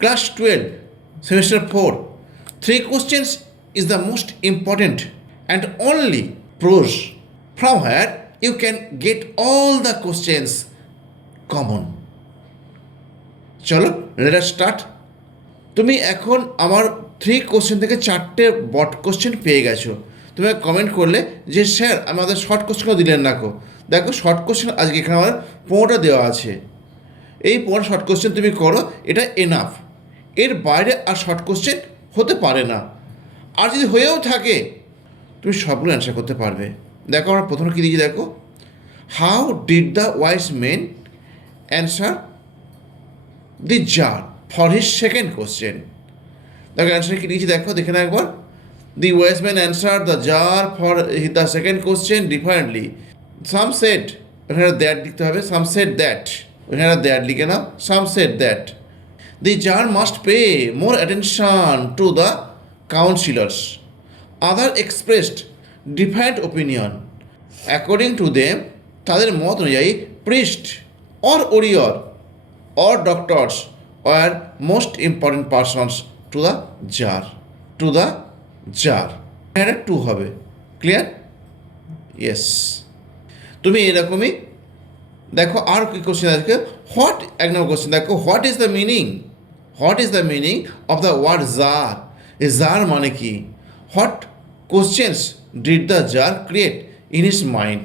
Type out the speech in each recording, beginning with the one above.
Class 12, semester 4. 3 questions is the most important and only prose from where you can get all the questions common. চলো let us start. তুমি এখন আমার 3 question থেকে 4টে বট question পেয়ে গেছো। তুমি কমেন্ট করলে যে স্যার আমাদের শর্ট কোশ্চেনও দিলেন না কো। দেখো শর্ট কোশ্চেন আজকে এখানে আমার 15টা দেওয়া আছে। এই 15 শর্ট কোশ্চেন তুমি করো, এটা এনাফ। এর বাইরে আর শর্ট কোশ্চেন হতে পারে না। আর যদি হয়েও থাকে তুমি সবগুলো অ্যান্সার করতে পারবে। দেখো আমরা প্রথমে কী দিয়েছি দেখো, how did the wise men answer the tsar for his second question. দেখো অ্যান্সার কী দিয়েছি দেখো, দেখে না একবার। The wise man answer the tsar for the second question differently. Some said, এখানে দ্যাট লিখতে হবে, সাম সেড দ্যাট, এখানে দ্যাট লিখে নাও, some said that. The jar must pay more attention to the counselors. Other expressed different opinion. According to them, তাদের মত অনুযায়ী priest or warrior or doctors were most important persons to the jar. To the jar. এটা to হবে, clear? Yes. তুমি এরকমই দেখো আর কি কোশ্চেন আছে, হোয়াট, এক নম্বর কোশ্চেন দেখো, what is the meaning, what is the meaning of the word tsar. এই জার মানে কি? What questions did the tsar create in his mind.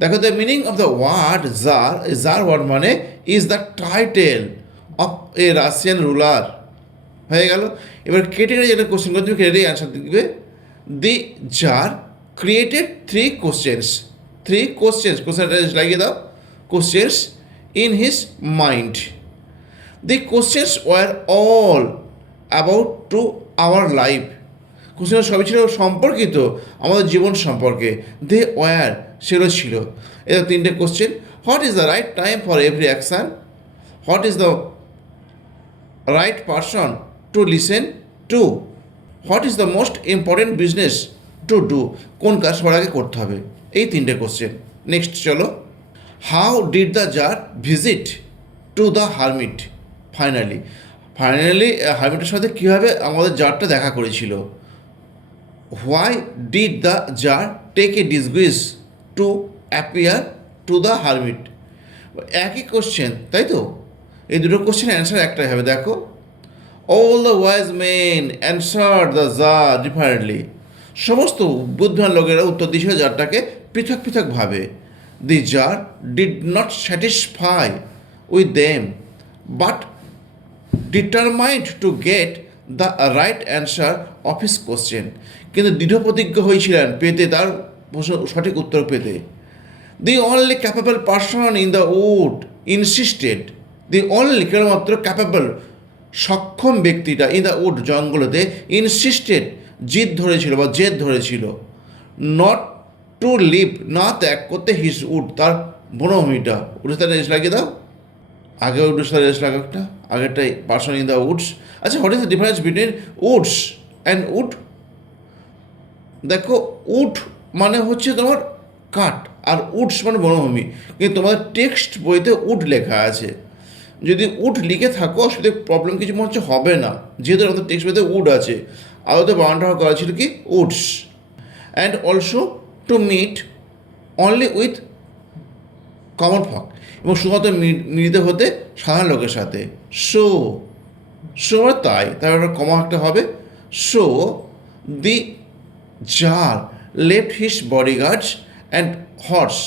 দেখো the meaning of the word tsar, tsar word মানে is the title of a Russian ruler. হয়ে গেল। এবার কেটে যেটা কোশ্চেন করে তুমি কেটে অ্যান্সার দিবে। দি জার ক্রিয়েটেড 3 কোশ্চেন্স, 3 কোশ্চেন্স, কোশ্চেনটা লাগিয়ে দাও, questions in his mind. The questions were all about to our life. Question সবই ছিল সম্পর্কিত আমাদের জীবন সম্পর্কে। দে ওয়ার, সেগুলো ছিল। এটা 3টে question. What is the right time for every action? What is the right person to listen to? What is the most important business to do? কোন কাজ সবার আগে করতে হবে? এই 3টে কোশ্চেন। নেক্সট চলো, how did the tsar visit to the hermit? Finally হারমিটের সাথে কীভাবে আমাদের জারটা দেখা করেছিল? Why did the tsar take a disguise to appear to the hermit? একই কোশ্চেন, তাই তো? এই দুটো কোশ্চেন অ্যান্সার একটাই হবে। দেখো, all the wise men answer the tsar differently. সমস্ত বুদ্ধিমান লোকেরা উত্তর দিয়েছিল জারটাকে পৃথক পৃথকভাবে। The jar did not satisfy with them, but determined to get the right answer of his question. কিন্তু দৃঢ় প্রতিজ্ঞ হয়েছিলেন পেতে, তার সঠিক উত্তর পেতে। The only capable person in the wood insisted, the only কেবলমাত্র ক্যাপেবল সক্ষম ব্যক্তিটা ইন দ্য উড জঙ্গলতে ইনসিস্টেড জিদ ধরেছিল বা জেদ ধরেছিল, নট টু লিভ না ত্যাগ করতে হিজ উড তার বনভূমিটা। উডের সাথে রেস লাগিয়ে দাও, আগে উডের সাথে রেস লাগো একটা, আগেরটাই পার্সন ইন দ্য উডস। আচ্ছা, what is the difference between woods and wood? দেখো, উড মানে হচ্ছে তোমার কাঠ আর উডস মানে বনভূমি, কিন্তু তোমাদের টেক্সট বইতে উড লেখা আছে। যদি উড লিখে থাকো সেটা প্রবলেম কিছু মনে হচ্ছে হবে না, যেহেতু আমাদের টেক্সট বইতে উড আছে। আর ওদের বানানটা করা ছিল কি woods. And also to meet only with common folk, এবং শুধুমাত্র মিলিত হতে সাধারণ লোকের সাথে। সো তাই তার কমা একটা হবে। So the tsar left his bodyguards and horse,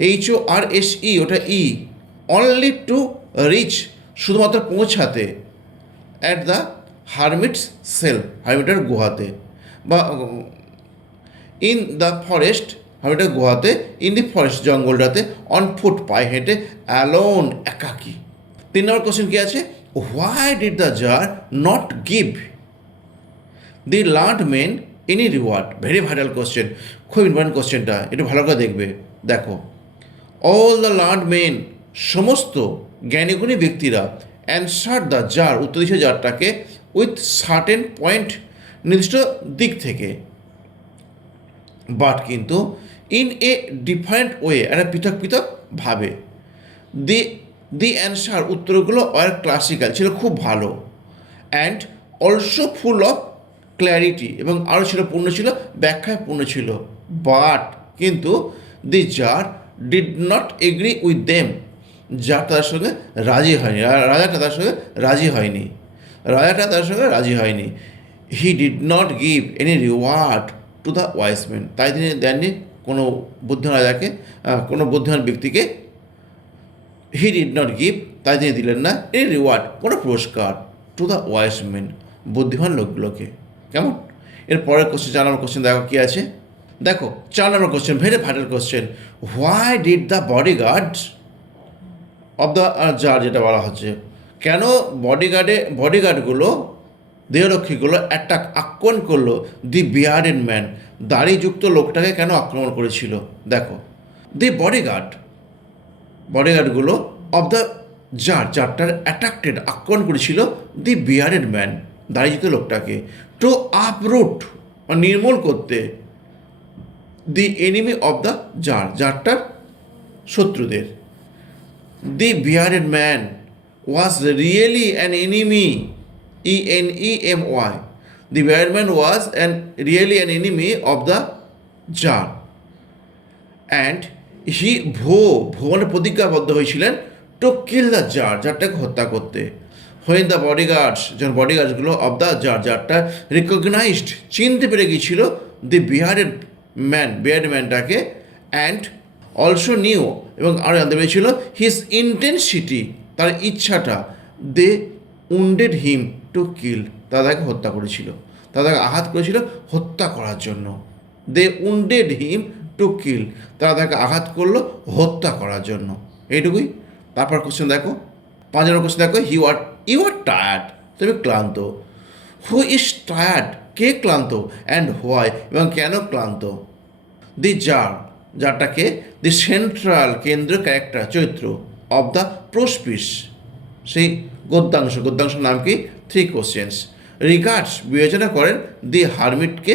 HORSE, ওটা ই, অনলি টু রিচ, শুধুমাত্র পৌঁছাতে, অ্যাট দ্য হারমিটস সেল, হারমিটের গুহাতে, বা ইন দ্য ফরেস্ট, হারমিটের গুহাতে, ইন দি ফরেস্ট জঙ্গলটাতে, অন ফুট, পায়ে হেঁটে, অ্যালোন, একাকী। 3 নম্বর কোশ্চেন কী আছে? Why did the tsar not give the learned men any reward? Very vital question, খুব ইম্পর্টেন্ট কোশ্চেনটা, একটু ভালো করে দেখবে। দেখো, অল দ্য লার্নড মেন, সমস্ত জ্ঞানীগুণী ব্যক্তিরা, অ্যান্সার দ্য জার, উত্তর দিয়েছে জারটাকে, উইথ সার্টেন পয়েন্ট, নির্দিষ্ট দিক থেকে, বাট কিন্তু ইন এ ডিফারেন্ট ওয়ে, একটা পৃথক পৃথক ভাবে। দি দি অ্যান্সার উত্তরগুলো ওয়ার ক্লাসিক্যাল ছিল, খুব ভালো, and also full of clarity এবং আরও ছিল পূর্ণ ছিল, ব্যাখ্যায় পূর্ণ ছিল। বাট কিন্তু the tsar did not agree with them, tsar তাদের সঙ্গে রাজি হয়নি, রাজাটা তার সঙ্গে রাজি হয়নি, রাজাটা তার সঙ্গে রাজি হয়নি। He did not give any reward to the wise man, তাই তিনি দেননি কোনো বুদ্ধিমান রাজাকে, কোনো বুদ্ধিমান ব্যক্তিকে। হি ডিড নট গিভ, তাই তিনি দিলেন না এনি রিওয়ার্ড, কোনো পুরস্কার, টু দ্য ওয়াইস ম্যান, বুদ্ধিমান লোকগুলোকে। কেমন? এর পরের কোশ্চেন, 4 নম্বর কোশ্চেন দেখো কী আছে। দেখো 4 নম্বর question, very vital question. Why did the bodyguard of the tsar, যেটা বলা হচ্ছে, কেন বডিগার্ডগুলো, দেহরক্ষীগুলো আক্রমণ করলো দি বিয়ার্ডেড ম্যান, দাড়িযুক্ত লোকটাকে কেন আক্রমণ করেছিল? দেখো, দি বডিগার্ডগুলো অফ দ্য জারটার অ্যাট্রাক্টেড, আক্রমণ করেছিল দি বিয়ার্ডেড ম্যান, দাড়িযুক্ত লোকটাকে, টু আপরুট, নির্মূল করতে, দি এনিমি অফ দ্য জারটার শত্রুদের। The bearded man was really an enemy, ENEMY, the bearded man was really an enemy of the Jar, and he মানে প্রতিজ্ঞাবদ্ধ হয়েছিলেন টু কিল দ্য জারটাকে হত্যা করতে। হোয়েন দ্য যখন বডিগার্ডসগুলো অফ দ্য জারটা রিকগনাইজড, চিনতে পেরে গিয়েছিল দি বিয়ার্ডেড ম্যানটাকে, অ্যান্ড অলসো নিউ, এবং আরও জানতে পেরেছিল হিজ ইন্টেন্সিটি, তার ইচ্ছাটা, দে উন্ডেড হিম টু কিল, তাকে হত্যা করেছিল, তাকে আঘাত করেছিল হত্যা করার জন্য। দে উন্ডেড হিম টু কিল, তারা তাকে আঘাত করলো হত্যা করার জন্য। এইটুকুই। তারপর কোশ্চেন দেখো, 5 নম্বর কোশ্চেন দেখো, ইউ আর টায়ার্ড, তুমি ক্লান্ত। হু ইজ টায়ার্ড, কে ক্লান্ত, অ্যান্ড হোয়াই, এবং কেন ক্লান্ত। দি জারটাকে দি সেন্ট্রাল, কেন্দ্র, ক্যারেক্টার, চরিত্র, অফ দ্য প্রোসপিস, সেই গদ্যাংশ নাম কি? 3 কোশ্চেন্স। রিগার্ডস, বিবেচনা করেন দি হারমিটকে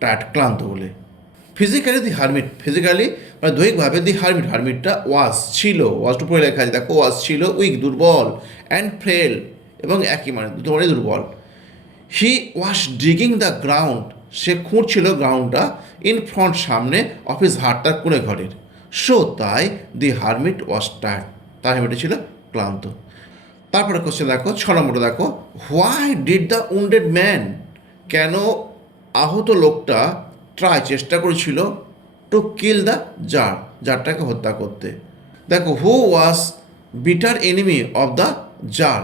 টায়ার্ড, ক্লান্ত বলে। ফিজিক্যালি মানে দৈহিকভাবে দি হারমিটটা ওয়াজটা পরে লেখা আছে, দেখো, ওয়াজ ছিল উইক, দুর্বল, অ্যান্ড ফ্রেল, এবং একই মানে দুটো মানে দুর্বল। He was digging the ground, সে খুঁড়ছিল গ্রাউন্ডটা, ইন ফ্রন্ট, সামনে, অফ হিজ হার্ট, তার কোণে ঘরের। সো তাই দি হারমিট ওয়াজ টায়ার্ড, তার হেমিটে ছিল ক্লান্ত। তারপরে কোশ্চেন দেখো, 6 নম্বরটা দেখো, why did the wounded man, কেন আহত লোকটা চেষ্টা করেছিল টু কিল দ্য জারটাকে হত্যা করতে। দেখো, who was bitter enemy of the tsar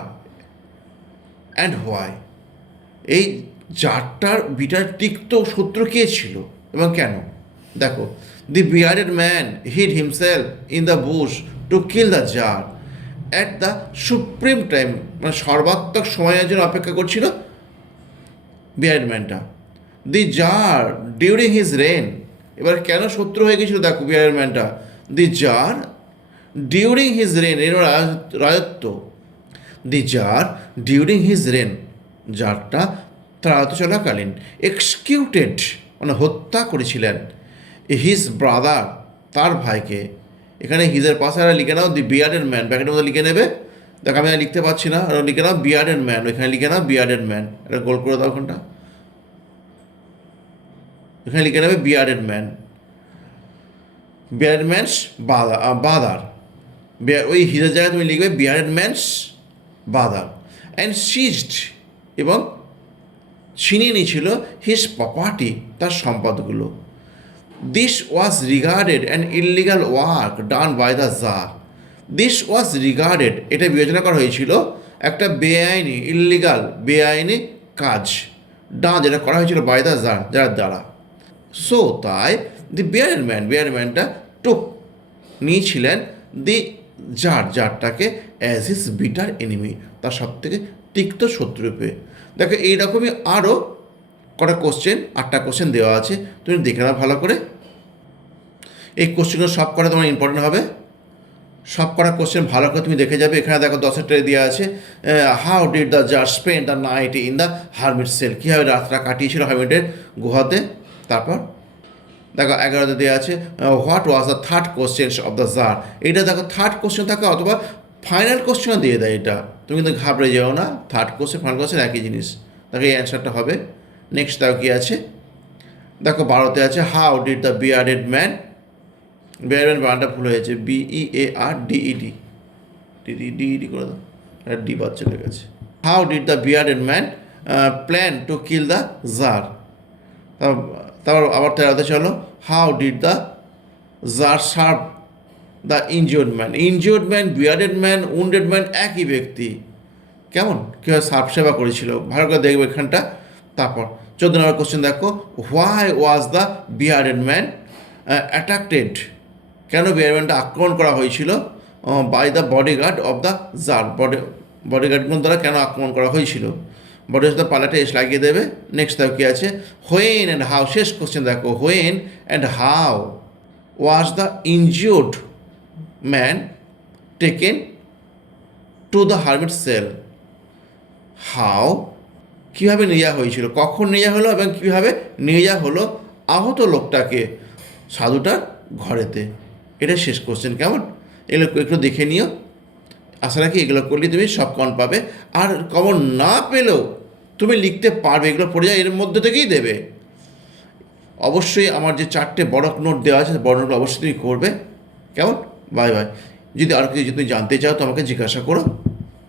and why, এই জারটার তিক্ত শত্রু কে ছিল এবং কেন? দেখো, the bearded man hid himself in the bush to kill the tsar at the supreme time, মানে সর্বাত্মক সময়ের জন্য অপেক্ষা করছিল বিয়ার্ডেড ম্যানটা। The tsar during his reign, এবার কেন শত্রু হয়ে গেছিল? দেখো, বিয়ার্ডেড ম্যানটা, the tsar during his reign, এর রাজত্ব, the tsar during his rain, জারটা তার রাজত্ব চলাকালীন, এক্সিকিউটেড মানে হত্যা করেছিলেন, হিজ ব্রাদার, তার ভাইকে। এখানে হিজের পাশে আর লিখে নাও দি বিয়ার্ডেড ম্যান, ব্যাকেটের মধ্যে লিখে নেবে। দেখো, আমি লিখতে পারছি না, আর লিখে নাও বিয়ার্ডেড ম্যান, ওইখানে লিখে নাও বিয়ার্ডেড ম্যান, এটা গোল করে দাও ওখানটা, এখানে লিখে নেবে বিয়ার্ডেড ম্যানস বাদার, ওই হিজের জায়গায় তুমি লিখবে bearded man's brother, and seized, এবং ছিনিয়ে নিয়েছিল হিজ প্রপার্টি, তার সম্পদগুলো। This was regarded an illegal work done by the tsar, this was regarded, এটা বিবেচনা করা হয়েছিল একটা বেআইনি কাজ, ডান, যেটা করা হয়েছিল বাই দ্য জার, যার দ্বারা। সো তাই দি বিয়ার্ডেড ম্যানটা নিয়েছিলেন দি জারটাকে অ্যাজ হিজ বিটার এনিমি, তার সব থেকে তিক্ত শত্রুরূপে। দেখো, এইরকমই আরও কটা কোশ্চেন, 8টা কোশ্চেন দেওয়া আছে, তুমি দেখে নাও ভালো করে। এই কোশ্চেনগুলো সব কটা তোমার ইম্পর্টেন্ট হবে, সব কটা কোশ্চেন ভালো করে তুমি দেখে যাবে। এখানে দেখো 10-এরটা দেওয়া আছে, how did the tsar spend the night in the hermit cell, কীভাবে রাতটা কাটিয়েছিল হারমিটের গুহাতে। তারপর দেখো 11তে দেওয়া আছে, what was the third question of the tsar, এইটা দেখো থার্ড কোশ্চেন থাকে অথবা ফাইনাল কোশ্চেনও দিয়ে দেয় এটা, তুমি কিন্তু ঘাবড়ে যাও না, থার্ড কোশ্চেন ফাইনাল কোশ্চেন একই জিনিস। দেখো এই অ্যান্সারটা হবে। নেক্সট তাও কি আছে দেখো, 12তে আছে how did the bearded man, bearded বানানটা ভুল হয়েছে, BEARDED, ডিডি করে দাও, ডি বাদ চলে গেছে। How did the bearded man plan to kill the tsar. তারপর আবার 13তে চলো, how did the tsar serve the injured man. Injured man, bearded man, wounded man একই ব্যক্তি, কেমন কীভাবে সার্ভ সেবা করেছিল, ভালো করে দেখবে এখানটা। তারপর 14 নম্বর কোশ্চেন দেখো, why was the bearded man attracted, কেন বিয়ার্ডেড ম্যানটা আক্রমণ করা হয়েছিল by the bodyguard of the tsar, বডিগার্ডগুলো দ্বারা কেন আক্রমণ করা হয়েছিল, বডির সাথে পাল্লাটা এস লাগিয়ে দেবে। নেক্সট দেখো কী আছে, হোয়েন অ্যান্ড হাউ, শেষ কোশ্চেন দেখো, when and how was the injured man taken to the hermit cell. How, কীভাবে নিয়ে যাওয়া হয়েছিল, কখন নিয়ে যাওয়া হলো এবং কীভাবে নিয়ে যাওয়া হলো আহত লোকটাকে সাধুটার ঘরেতে। এটা শেষ কোশ্চেন, কেমন এগুলো একটু দেখে নিও। আশা রাখি এগুলো করলে তুমি সব কমন পাবে, আর কমন না পেলেও তুমি লিখতে পারবে, এগুলো পড়ে যায় এর মধ্যে থেকেই দেবে। অবশ্যই আমার যে 4টে বড় নোট দেওয়া আছে, বড় নোট অবশ্যই তুমি করবে, কেমন। Bye bye. যদি আর কিছু তুমি জানতে চাও তো আমাকে জিজ্ঞাসা করো।